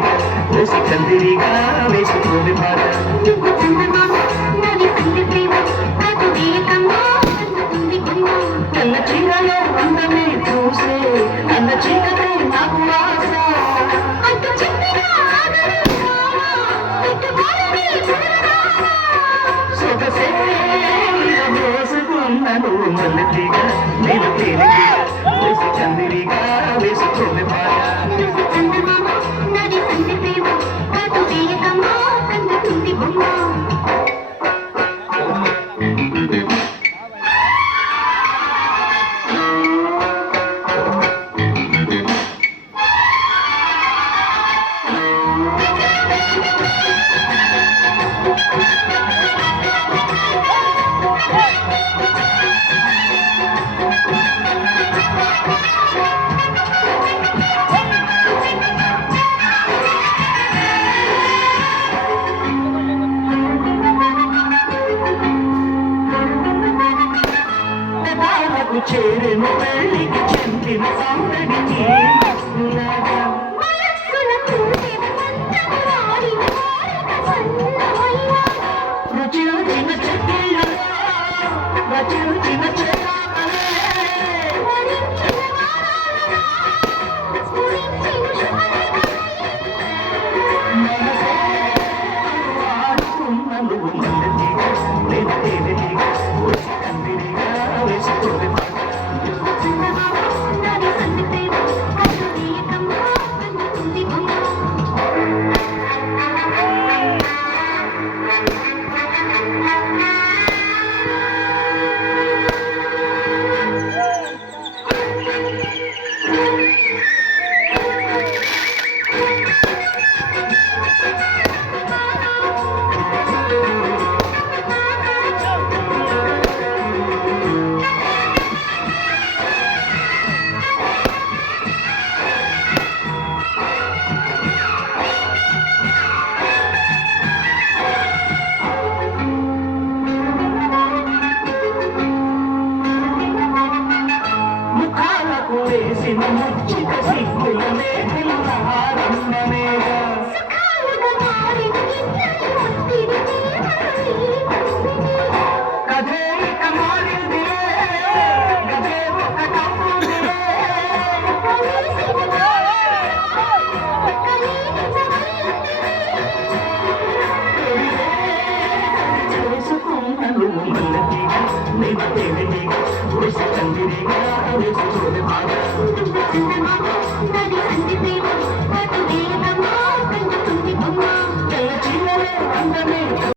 చందిరిగా OC చందిరిగా వేసుకోవి పాట తన చీరలో అందమే చూసే తన చీరలో నాకు ఆశ సొగసే వేసుకున్నాను మల్లెగా నేను తేలిగా వేసి చందిరిగా వేసుకోవి పాట చేరెను పెళ్ళికి చెందిన సందడికి రుచి చెట్టిలో రుచి వేసిన ముచ్చిక సిగ్గులనే పిల్లహారన్నమేగా కథే ఇక మారిందిలే గదే ఒక తప్పుదిలే చేసుకున్నాను మల్లెగా నేను తెలివిగా వేసి చందిరిగా వేసుకోని బాగా